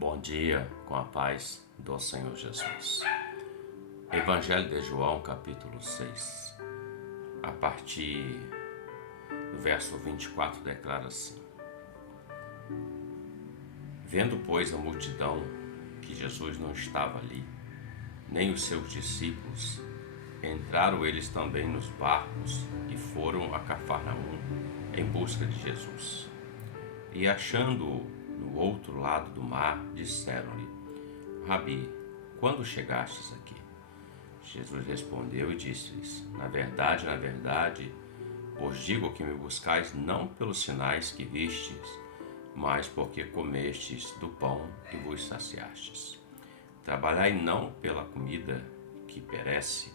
Bom dia, com a paz do Senhor Jesus. Evangelho de João, capítulo 6, a partir do verso 24, declara assim: Vendo, pois, a multidão que Jesus não estava ali, nem os seus discípulos, entraram eles também nos barcos e foram a Cafarnaum em busca de Jesus. E achando-o no outro lado do mar, disseram-lhe: Rabi, quando chegastes aqui? Jesus respondeu e disse-lhes: na verdade, vos digo que me buscais não pelos sinais que vistes, mas porque comestes do pão e vos saciastes. Trabalhai não pela comida que perece,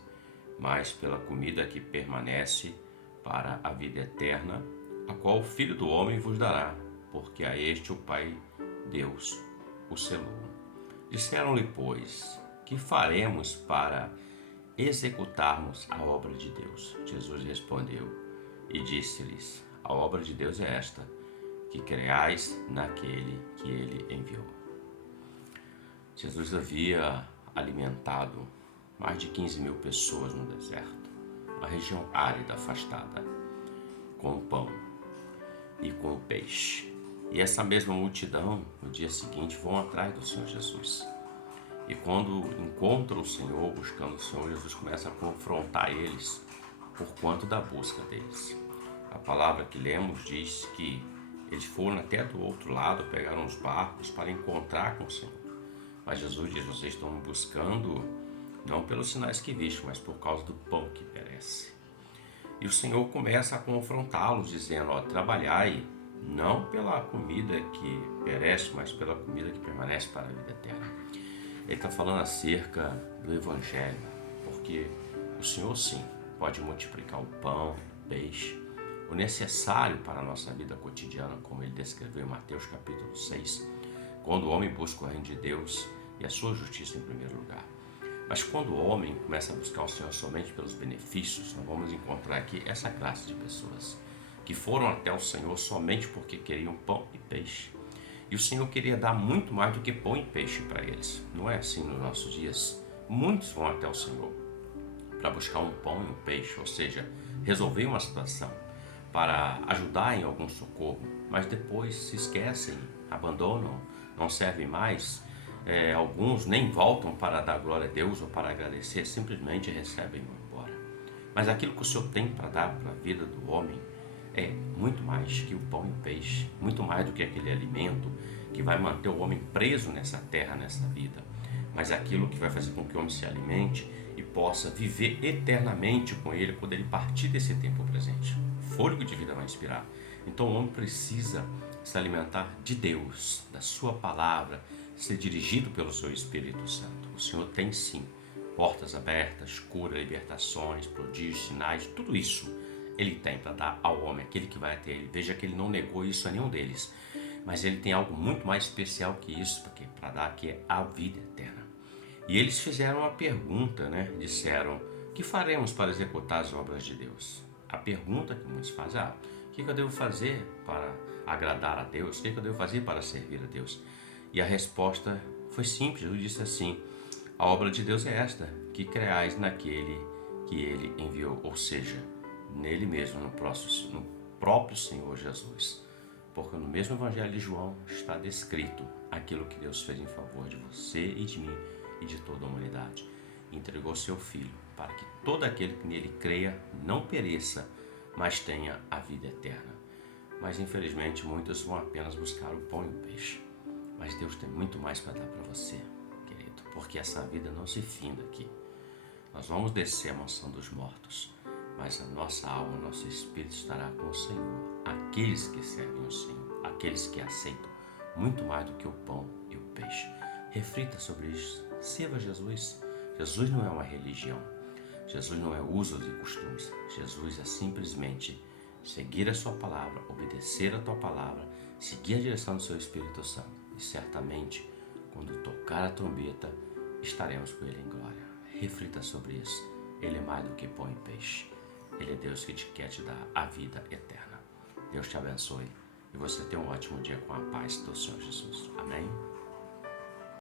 mas pela comida que permanece para a vida eterna, a qual o Filho do Homem vos dará, porque a este o Pai Deus o selou. Disseram-lhe, pois, que faremos para executarmos a obra de Deus? Jesus respondeu e disse-lhes: a obra de Deus é esta, que creais naquele que ele enviou. Jesus havia alimentado mais de 15 mil pessoas no deserto, uma região árida, afastada, com o pão e com o peixe. E essa mesma multidão, no dia seguinte, vão atrás do Senhor Jesus. E quando encontram o Senhor, buscando o Senhor, Jesus começa a confrontar eles por quanto da busca deles. A palavra que lemos diz que eles foram até do outro lado, pegaram os barcos para encontrar com o Senhor. Mas Jesus diz: vocês estão me buscando não pelos sinais que vistem, mas por causa do pão que perece. E o Senhor começa a confrontá-los, dizendo: trabalhai não pela comida que perece, mas pela comida que permanece para a vida eterna. Ele está falando acerca do Evangelho, porque o Senhor sim pode multiplicar o pão, o peixe, o necessário para a nossa vida cotidiana, como ele descreveu em Mateus capítulo 6, quando o homem busca o reino de Deus e a sua justiça em primeiro lugar. Mas quando o homem começa a buscar o Senhor somente pelos benefícios, nós vamos encontrar aqui essa classe de pessoas que foram até o Senhor somente porque queriam pão e peixe. E o Senhor queria dar muito mais do que pão e peixe para eles. Não é assim nos nossos dias? Muitos vão até o Senhor para buscar um pão e um peixe, ou seja, resolver uma situação, para ajudar em algum socorro, mas depois se esquecem, abandonam, não servem mais. Alguns nem voltam para dar glória a Deus ou para agradecer, simplesmente recebem e vão embora. Mas aquilo que o Senhor tem para dar para a vida do homem é muito mais que o pão e o peixe, muito mais do que aquele alimento que vai manter o homem preso nessa terra, nessa vida, mas aquilo que vai fazer com que o homem se alimente e possa viver eternamente com ele quando ele partir desse tempo presente. Fôlego de vida vai inspirar. Então o homem precisa se alimentar de Deus, da sua palavra, ser dirigido pelo seu Espírito Santo. O Senhor tem sim portas abertas, cura, libertações, prodígios, sinais, tudo isso ele tem para dar ao homem, aquele que vai até ele. Veja que ele não negou isso a nenhum deles, mas ele tem algo muito mais especial que isso para dar, que é a vida eterna. E eles fizeram uma pergunta, Disseram: que faremos para executar as obras de Deus? A pergunta que muitos fazem: o que eu devo fazer para agradar a Deus? O que eu devo fazer para servir a Deus? E a resposta foi simples. Jesus disse assim: a obra de Deus é esta, que creais naquele que ele enviou, ou seja, nele mesmo, no próprio Senhor Jesus. Porque no mesmo Evangelho de João está descrito aquilo que Deus fez em favor de você e de mim e de toda a humanidade. Entregou seu Filho para que todo aquele que nele creia não pereça, mas tenha a vida eterna. Mas infelizmente muitos vão apenas buscar o pão e o peixe. Mas Deus tem muito mais para dar para você, querido, porque essa vida não se finda aqui. Nós vamos descer a mansão dos mortos, mas a nossa alma, nosso espírito estará com o Senhor. Aqueles que servem o Senhor, aqueles que aceitam muito mais do que o pão e o peixe. Reflita sobre isso. Sirva Jesus. Jesus não é uma religião. Jesus não é usos e costumes. Jesus é simplesmente seguir a sua palavra, obedecer a tua palavra, seguir a direção do seu Espírito Santo. E certamente, quando tocar a trombeta, estaremos com Ele em glória. Reflita sobre isso. Ele é mais do que pão e peixe. Ele é Deus que quer te dar a vida eterna. Deus te abençoe e você tenha um ótimo dia com a paz do Senhor Jesus. Amém.